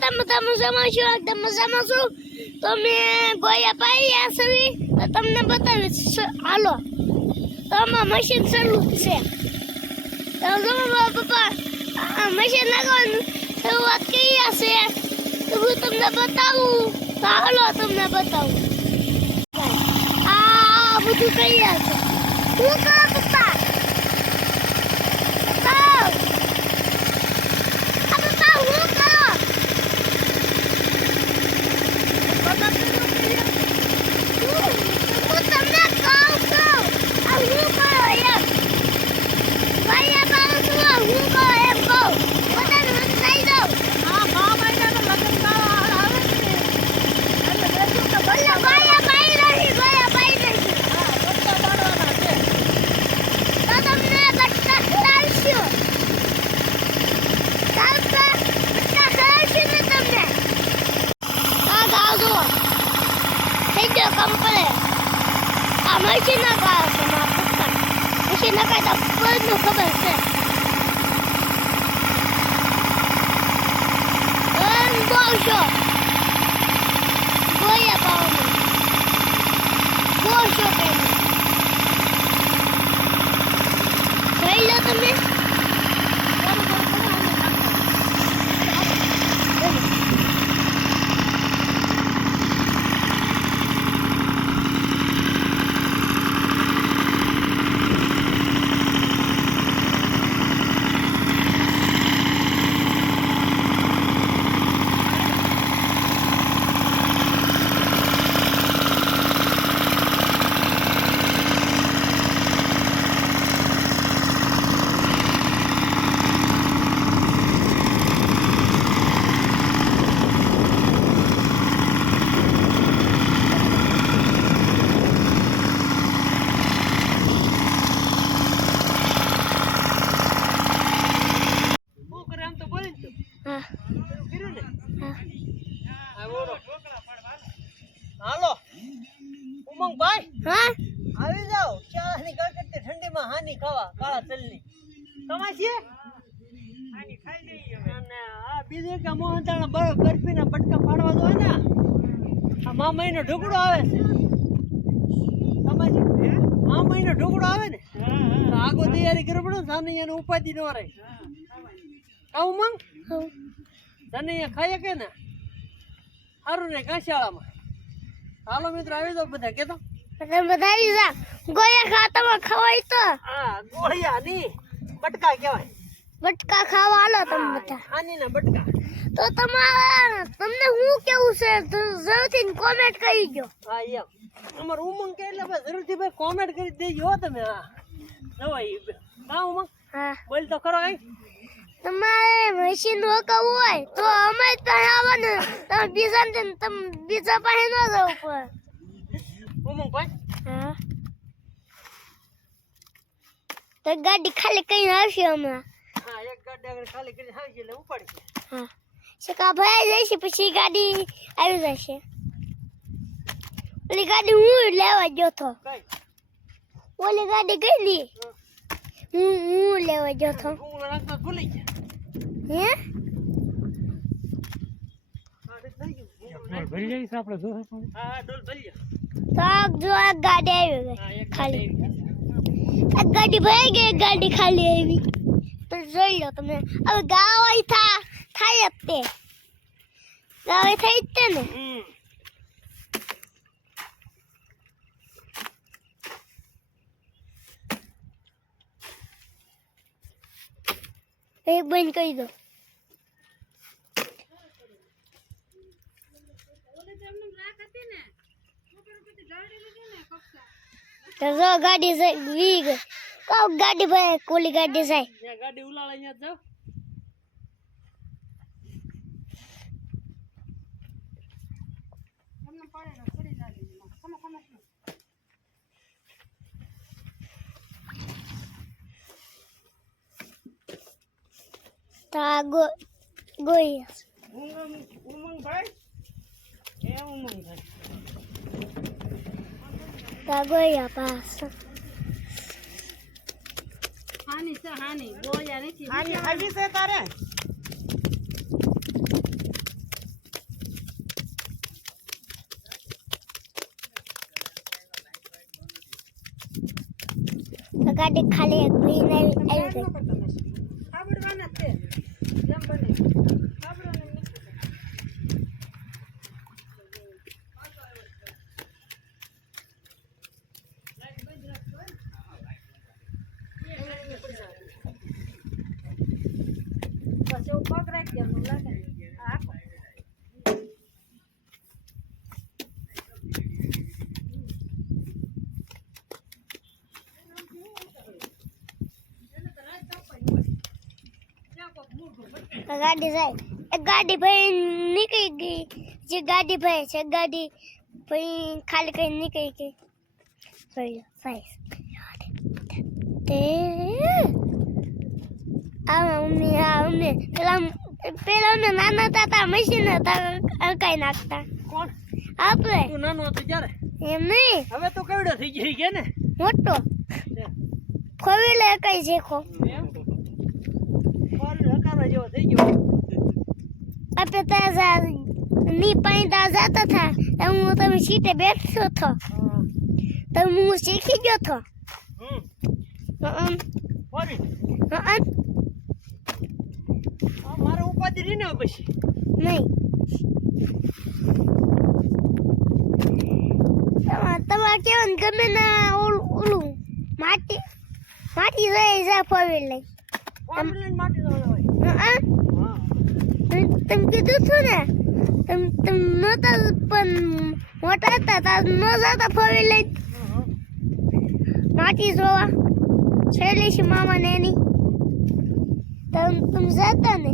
તમે મજામાં છો? એકદમ મજામાં છું. તો મેં ગોયા પાઈ સવી તો તમને બતાવીશ. હાલો તો આમાં મશીન ચાલુ છે. તો જો પપ્પા આ મશીન લગાવવાનું શરૂઆત કરી છે. તો હું તમને બતાવું. તો હાલો તમને બતાવું. આ બધું કરી છે. શું કરો પપ્પા? મશીન નખાય છે મારા પપ્પા. મશીન નખાય તો બધું ખબર છે. બોલશો ગોયા પાવાનું બોલશો જોઈ લો તમે. હાલો ઉમંગભાઈ, હા આવી જાઓ. ચાની કડકડતી ઠંડીમાં હાની ખાવા કાળા તલની તમાશી હાની ખાઈ લઈએ. અને આ બીજું કે મોહનતાણા બરફીના બટકા પાડવા દો ને. આ મામઈનો ઢોકળો આવે છે. તમાશી મામઈનો ઢોકળો આવે ને તો આગો તૈયારી કરવી પડે. સાની એને ઉપાધિ ન રહે. આવું મંગ તને અહીંયા ખાઈએ કે ને સારું ને કાંશાળામાં. હાલો મિત્રો આવી જાવ બધા. કેતો બધા આવી જા. ગોયા ખાતામાં ખવાય તો હા ગોળિયા ની બટકા કહેવાય. બટકા ખાવા હાલો તમે બધા. હાનીના બટકા. તો તમને હું કેવું છે જરૂરથી કોમેન્ટ કરી દો. હા એમ અમાર ઉમંગ કે એટલે ભાઈ જરૂરથી ભાઈ કોમેન્ટ કરી દેજો હો તમે. હા જવાય હા ઉમંગ. હા બોલ તો ખરો કઈ. તમારે મશીન રોકાવું હોય તો અમે જ પાસે આવવાનું. તમે બીજા પાસે ન જવું પડે. ઉમંગભાઈ હા તો ગાડી ખાલી કરીને આવશે હમણાં. હા એક ગાડી આગળ ખાલી કરીને આવી એટલે ઉપાડી. હા શકા ભરાઈ જશે પછી ગાડી આવી જશે. ઓલી ગાડી હું લેવા ગયો તો. ઓલી ગાડી ગઈ હું લેવા ગયો તો. ભૂલી ગયા હે ભરી જઈશ આપણે. જો હા ડોલ ભરી તો જો એક ગાડી આવી ગઈ ખાલી. એક ગાડી ભરાઈ ગઈ, એક ગાડી ખાલી આવી. તો જોઈ લો તમે. હવે ગાવાય થાય જ તે. ગાવાય થઈ જ તે ને. એક બંધ કરી દો. તો જો ગાડી વી ગઈ. કાવ ગાડી ભાઈ કોલી ગાડી જાય. ગાડી ઉલાળા અહીંયા જાવ. તા ગોઈ ઉમંગભાઈ એ ઉમંગભાઈ તા ગોયા પાસ. હાની છે હાની ગોયા નથી. હાની આવી છે તારે. ગાડી ખાલી એક ભીને આવી ગઈ આવડવાના જ છે જેમ બને આવડો ને બસ એવું પગ રાખી દેવાનું લાગે ને. આ આખો. ગાડી જાય એક ગાડી ભાઈ નીકળી ગઈ જે ગાડી ભાઈ છે ગાડી ભાઈ ખાલી કઈ નીકળી ગઈ ભાઈ તે મમ્મી પેલા અમે નાના હતા મશીન હતા અડકાઈ નાખતા કોણ આપણે તું નાનો હતો ત્યારે એમ નહીં હવે તો કેવડો થઈ ગઈ કે ને મોટો ખોવીલે કઈ શીખો એમ ફોર હકારા જેવો થઈ ગયો આપણે તાજા ની પાણી જતા હતા હું તમે સીટે બેઠો હતો તો હું શીખી ગયો હતો ફોરી મારે ઉપાધિ રહી ને પછી નહીં તમારે કેવાનું ગમે ના ઓલું માટી રહી જા ફોવી લઈ કોમ્પ્લેન માટે હોય હા તમે કીધું છું ને તમે નહોતા પણ મોટા હતા તાર ન જતા ફોવી લઈ માટી જોવા શૈલેષ મામા ને એની તમે જતા ને